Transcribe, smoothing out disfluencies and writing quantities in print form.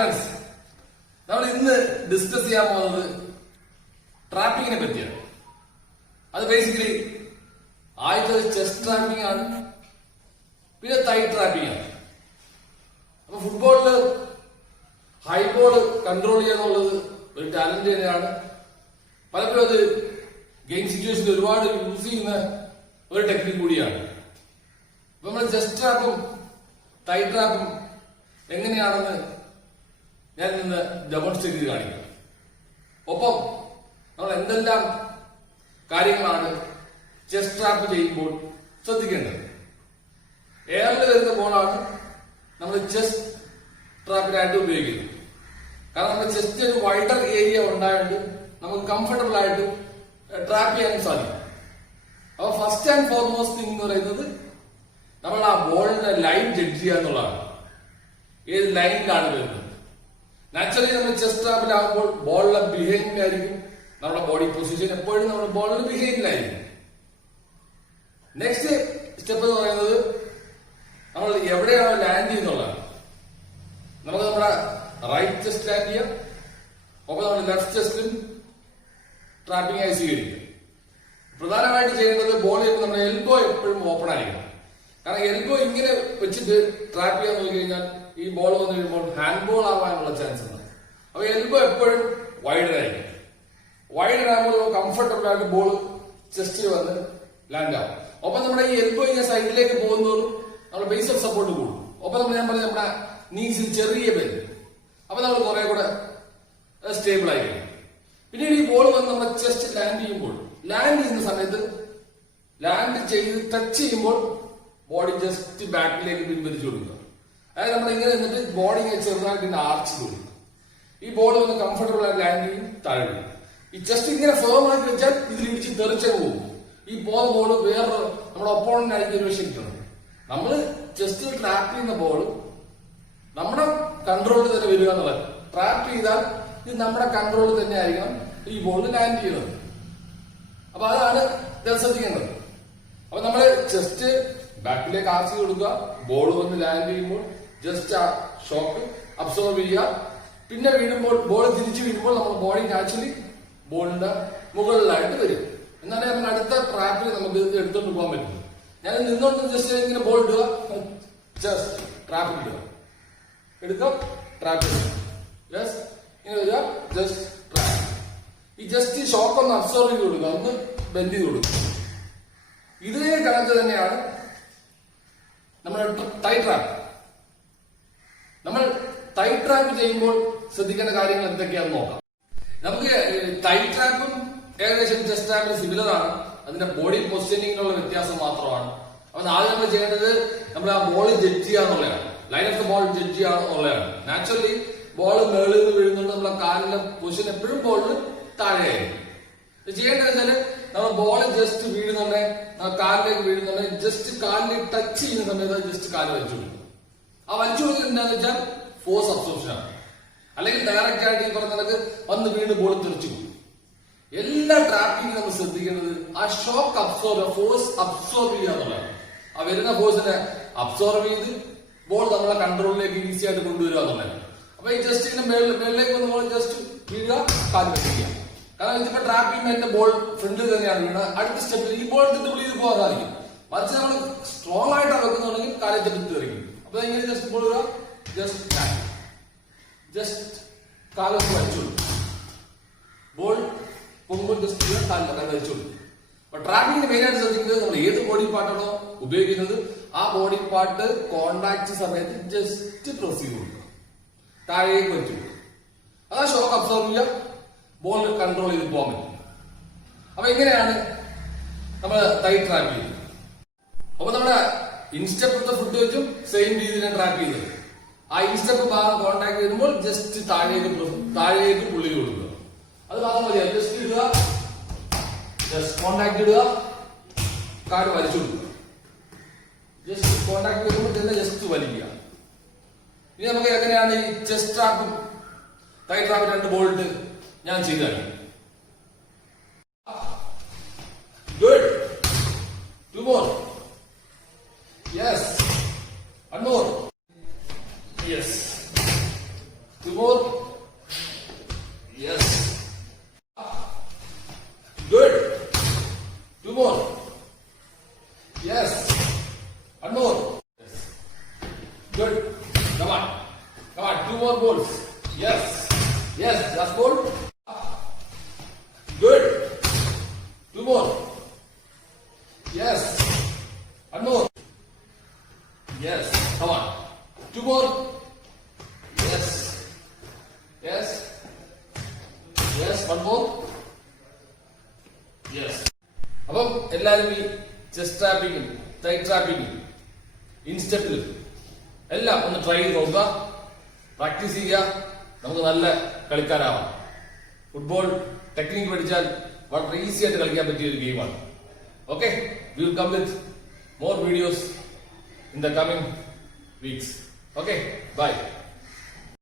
Friends, നമ്മൾ ഇന്ന് discuss ചെയ്യാൻ പോകുന്നത് ട്രാപ്പിങ്ങിനെ പറ്റിയാണ്. അത് ബേസിക്കലി ആദ്യത്തെ ചെസ്റ്റ് ട്രാപ്പിംഗ് ആണ്, പിന്നെ തൈ ട്രാപ്പിംഗ് ആണ്. അപ്പൊ ഫുട്ബോളില് ഹൈ ബോൾ കൺട്രോൾ ചെയ്യാന്നുള്ളത് ഒരു ടാലന്റ് തന്നെയാണ്. പലപ്പോഴും അത് ഗെയിം സിറ്റുവേഷനിൽ ഒരുപാട് യൂസ് ചെയ്യുന്ന ഒരു ടെക്നിക് കൂടിയാണ്. അപ്പൊ നമ്മൾ ചെസ്റ്റ് ട്രാപ്പും തൈ ട്രാപ്പും എങ്ങനെയാണെന്ന് ഞാൻ ഇന്ന് ഡെമോൺസ്ട്രേറ്റ് ചെയ്ത് കാണിക്കാം. ഒപ്പം നമ്മൾ എന്തെല്ലാം കാര്യങ്ങളാണ് ചെസ്റ്റ് ട്രാപ്പ് ചെയ്യുമ്പോൾ ശ്രദ്ധിക്കേണ്ടത്. എയറിൽ വരുന്ന ബോളാണ് നമ്മൾ ചെസ്റ്റ് ട്രാപ്പിനായിട്ട് ഉപയോഗിക്കുന്നത്. കാരണം നമ്മുടെ ചെസ്റ്റ് ഒരു വൈഡർ ഏരിയ ഉണ്ടായിട്ട് നമുക്ക് കംഫർട്ടബിൾ ആയിട്ട് ട്രാപ്പ് ചെയ്യാൻ സാധിക്കും. അപ്പൊ ഫസ്റ്റ് ആൻഡ് ഫോർമോസ്റ്റ് തിങ് എന്ന് പറയുന്നത് നമ്മൾ ആ ബോളിന്റെ ലൈൻ ജഡ്ജ് ചെയ്യുക എന്നുള്ളതാണ്. ഏത് ലൈനിലാണ് വരുന്നത്. നാച്ചുറലി നമ്മൾ ചെസ്റ്റ് ട്രാപ്പിലാകുമ്പോൾ ബോളിലെ ബിഹൈൻഡിലായിരിക്കും നമ്മുടെ ബോഡി പൊസിഷൻ. എപ്പോഴും നമ്മുടെ ബോളിന് ബിഹൈൻഡിലായിരിക്കും. നെക്സ്റ്റ് സ്റ്റെപ്പ് എന്ന് പറയുന്നത് നമ്മൾ എവിടെയാണോ ലാൻഡ് ചെയ്യുന്നുള്ളതാണ്. നമുക്ക് നമ്മുടെ റൈറ്റ് ചെസ്റ്റ് ലാൻഡ് ചെയ്യാം. ഒപ്പം നമ്മുടെ ലെഫ്റ്റ് ചെസ്റ്റും ട്രാപ്പിംഗ് ആയി സ്വീകരിക്കും. പ്രധാനമായിട്ട് ചെയ്യേണ്ടത് ബോൾ ചെയ്യുമ്പോൾ നമ്മുടെ എൽബോ എപ്പോഴും ഓപ്പൺ ആയിരിക്കണം. കാരണം എൽബോ ഇങ്ങനെ വെച്ചിട്ട് ട്രാപ്പ് ചെയ്യാൻ നോക്കി കഴിഞ്ഞാൽ ഈ ബോൾ വന്നു കഴിയുമ്പോൾ ഹാൻഡ് ബോൾ ആവാനുള്ള ചാൻസ് ഉണ്ട്. അപ്പൊ എൽബോ എപ്പോഴും വൈഡറായിരിക്കും. വൈഡറാകുമ്പോൾ കംഫർട്ടബിൾ ആയിട്ട് ബോൾ ചെസ്റ്റിൽ വന്ന് ലാൻഡ് ആവും. ഒപ്പം നമ്മുടെ ഈ എൽബോ ഇങ്ങനെ സൈഡിലേക്ക് പോകുന്നതോറും നമ്മുടെ ബേസ് ഓഫ് സപ്പോർട്ട് കൂടും. ഒപ്പം നമ്മൾ ഞാൻ പറഞ്ഞ നമ്മുടെ നീസിൽ ചെറിയ ബെല്ല്. അപ്പൊ നമ്മൾ കുറെ കൂടെ സ്റ്റേബിൾ ആയിരിക്കും. പിന്നീട് ഈ ബോൾ വന്ന് നമ്മുടെ ചെസ്റ്റ് ലാൻഡ് ചെയ്യുന്ന സമയത്ത് ലാൻഡ് ചെയ്ത് ടച്ച് ചെയ്യുമ്പോൾ ബോഡി ജസ്റ്റ് ബാക്കിലേക്ക് പിൻവലിച്ചു കൊടുക്കുക. അതായത് നമ്മൾ ഇങ്ങനെ നിന്നിട്ട് ബോഡി ഇങ്ങനെ ചെറുതായിട്ട് ഇങ്ങനെ ആർച്ച് കൊടുക്കുക. ഈ ബോൾ വന്ന് കംഫർട്ടബിൾ ആയിട്ട് ലാൻഡ് ചെയ്യും, താഴെ വീഴും. ഈ ജസ്റ്റ് ഇങ്ങനെ ഫേം ആക്കി വെച്ചാൽ ഇതിലിടിച്ച് തെറിച്ചു പോകും. ഈ പോകുന്ന ബോൾ വേറെ നമ്മുടെ ഒപ്പോണന്റ് ആയിരിക്കും ഒരു വിഷയം കിട്ടണം. നമ്മൾ ജസ്റ്റ് ട്രാപ്പ് ചെയ്യുന്ന ബോൾ നമ്മുടെ കൺട്രോളിൽ തന്നെ വരിക എന്നുള്ളത്. ട്രാപ്പ് ചെയ്താൽ ഇത് നമ്മുടെ കൺട്രോളിൽ തന്നെ ആയിരിക്കണം ഈ ബോൾ ലാൻഡ് ചെയ്യുന്നത്. അപ്പൊ അതാണ് ശ്രദ്ധിക്കേണ്ടത്. അപ്പൊ നമ്മള് ജസ്റ്റ് ബാക്കിലേക്ക് ആർച്ച് കൊടുക്കുക. ബോൾ വന്ന് ലാൻഡ് ചെയ്യുമ്പോൾ ജസ്റ്റ് ആ ഷോക്ക് അബ്സോർബ് ചെയ്യുക. പിന്നെ വീഴുമ്പോൾ ബോൾ തിരിച്ചു വീഴുമ്പോൾ നമ്മുടെ ബോഡി നാച്ചുറലി ബോളിന്റെ മുകളിലായിട്ട് വരും. എന്നാലേ നമ്മൾ അടുത്ത ട്രാപ്പിൽ നമുക്ക് എടുത്തോണ്ട് പോകാൻ പറ്റും. ഞാൻ നിന്നോണ്ട് ജസ്റ്റ് ഇങ്ങനെ ബോൾ ഇടുക, ജസ്റ്റ് ട്രാപ്പിൽ ഇടുക, എടുക്കാം, ട്രാപ്പിൽ യെസ് ഇങ്ങനെ വരിക, ജസ്റ്റ് ട്രാപ്പ്. ഈ ജസ്റ്റ് ഷോക്ക് ഒന്ന് അബ്സോർബ് ചെയ്ത് കൊടുക്കുക, ഒന്ന് ബെൻഡ് ചെയ്ത് കൊടുക്കുക. ഇതിനെ കണക്ക് തന്നെയാണ് നമ്മുടെ തൈ ട്രാപ്പ്. നമ്മൾ തൈ ട്രാപ്പ് ചെയ്യുമ്പോൾ ശ്രദ്ധിക്കേണ്ട കാര്യങ്ങൾ എന്തൊക്കെയാണെന്ന് നോക്കാം. നമുക്ക് തൈ ട്രാപ്പും ഏകദേശം ചെസ്റ്റ് ട്രാപ്പിന് സിമിലർ ആണ്. അതിന്റെ ബോഡി പൊസിഷനിങ്ങിനുള്ള വ്യത്യാസം മാത്രമാണ്. അപ്പൊ ആദ്യം നമ്മൾ ചെയ്യേണ്ടത് നമ്മൾ ആ ബോൾ ജഡ്ജ് ചെയ്യാന്നുള്ളതാണ്. Line of the ball judge ചെയ്യാന്നുള്ളതാണ്. നാച്ചുറലി ബോൾ മേളിൽ നിന്ന് വീഴുന്നുണ്ട്, നമ്മളെ കാലിന്റെ പൊസിഷൻ എപ്പോഴും ബോളിന് താഴെയായിരിക്കും. ചെയ്യേണ്ടത് വെച്ചാല് നമ്മൾ ബോൾ ജസ്റ്റ് വീഴുന്നുണ്ടെ കാലിലേക്ക് വീഴുന്നുണ്ടെ ജസ്റ്റ് കാലിൽ ടച്ച് ചെയ്യുന്ന സമയത്ത് ജസ്റ്റ് കാല് വലിച്ചു കൊടുക്കും. ആ വലിച്ചു കൊടുക്കുന്നത് എന്താണെന്ന് വെച്ചാൽ ഫോഴ്സ് അബ്സോർപ്ഷൻ ആണ്. അല്ലെങ്കിൽ ഡയറക്റ്റ് ആയിട്ട് ഈ പറഞ്ഞ വന്ന് വീണ് ബോൾ തെറിച്ചു പോകും. എല്ലാ ട്രാപ്പിംഗും നമ്മൾ ശ്രദ്ധിക്കേണ്ടത് ആ ഷോക്ക് ഫോഴ്സ് അബ്സോർബ് ചെയ്യുക എന്നുള്ളതാണ്. ആ വരുന്ന ഫോഴ്സിനെ അബ്സോർബ് ചെയ്ത് ബോൾ നമ്മളെ കൺട്രോളിലേക്ക് ഈസി ആയിട്ട് കൊണ്ടുവരിക എന്നുള്ളതാണ്. അപ്പൊ ഈ ജസ്റ്റ് ഇങ്ങനെ മേളിലേക്ക് വന്ന് ബോൾ ജസ്റ്റ് വീഴുക, കാല് വെക്കുക. കാരണം ഇതിപ്പോ ട്രാപ്പ് ചെയ്യുമ്പോൾ എന്റെ ബോൾ ഫ്രണ്ടിൽ തന്നെയാണ് വീണത്. അടുത്ത സ്റ്റെപ്പിൽ ഈ ബോൾ തിട്ട് ചെയ്ത് പോകാൻ സാധിക്കും. മറിച്ച് നമ്മൾ സ്ട്രോങ് ആയിട്ടാണ് വെക്കുന്നുണ്ടെങ്കിൽ കാലെ തെറ്റി തെറിക്കും. അപ്പൊ ഇങ്ങനെ ജസ്റ്റ് ബോൾ ഇടുക, ജസ്റ്റ് കാലൊക്കെ വലിച്ചു കൊടുക്കും. ബോൾ പോകുമ്പോൾ ജസ്റ്റ് കാലിലൊക്കെ വലിച്ചു കൊടുക്കും. അപ്പൊ ട്രാപ്പിങ്ങിന് മെയിൻ ആയിട്ട് ശ്രദ്ധിക്കുന്നത് നമ്മൾ ഏത് ബോഡി പാർട്ടാണോ ഉപയോഗിക്കുന്നത് ആ ബോഡി പാർട്ട് കോണ്ടാക്ട് സമയത്ത് ജസ്റ്റ് പ്രസ് ചെയ്ത് കൊടുക്കുക, താഴേക്ക് വലിച്ചു കൊടുക്കുക. അതാ ഷോക്ക് അബ്സോർബ് ചെയ്യുക, ബോൾ കൺട്രോൾ ചെയ്ത് പോകാൻ പറ്റും. അപ്പൊ എങ്ങനെയാണ് നമ്മൾ തൈ ട്രാപ്പ് ചെയ്യുന്നത്? അപ്പൊ നമ്മുടെ ഇൻസ്റ്റെപ്പത്തെ ഫുഡ് വെച്ചും സെയിം രീതിയിലാണ് ട്രാപ്പ് ചെയ്തത്. ആ ഇൻസ്റ്റെപ്പ് ഭാഗം കോണ്ടാക്ട് വരുമ്പോൾ ജസ്റ്റ് താഴേക്ക് പുള്ളി കൊടുക്കുക. അത് മാത്രം മതിയാ. ജസ്റ്റ് ഇടുക, ജസ്റ്റ് കോണ്ടാക്ട് ഇടുക, കാർഡ് വലിച്ചു കൊടുക്കുക. ജസ്റ്റ് കോണ്ടാക്ട് വരുമ്പോൾ തന്നെ ജസ്റ്റ് വലിക്കുക. ഇനി നമുക്ക് എങ്ങനെയാണ് ഈ ചെസ്റ്റ് ട്രാപ്പും തൈ ട്രാപ്പും രണ്ട് ബോൾട്ട് ഞാൻ ചെയ്താണ്. Good. Two more. Yes. One more. Yes. 2 Good. Come on. Come on. 2 more balls. Yes. Yes. Last ball. Good. 2 more. Yes. 1 more. Yes. Come on. 2 more. Yes. Yes. Yes. 1 more. Yes. അപ്പം എല്ലാവരും ഈ chest ട്രാപ്പിങ്ങും tie ട്രാപ്പിങ്ങും ഇൻസ്റ്റെപ്പിലും എല്ലാം ഒന്ന് try ചെയ്ത് നോക്കുക, practice ചെയ്യുക. നമുക്ക് നല്ല കളിക്കാരാവാം. ഫുട്ബോൾ ടെക്നിക്ക് പഠിച്ചാൽ വളരെ ഈസി ആയിട്ട് കളിക്കാൻ പറ്റിയ ഒരു ഗെയിമാണ്. Okay, we will come with more videos in the coming weeks. Okay, by.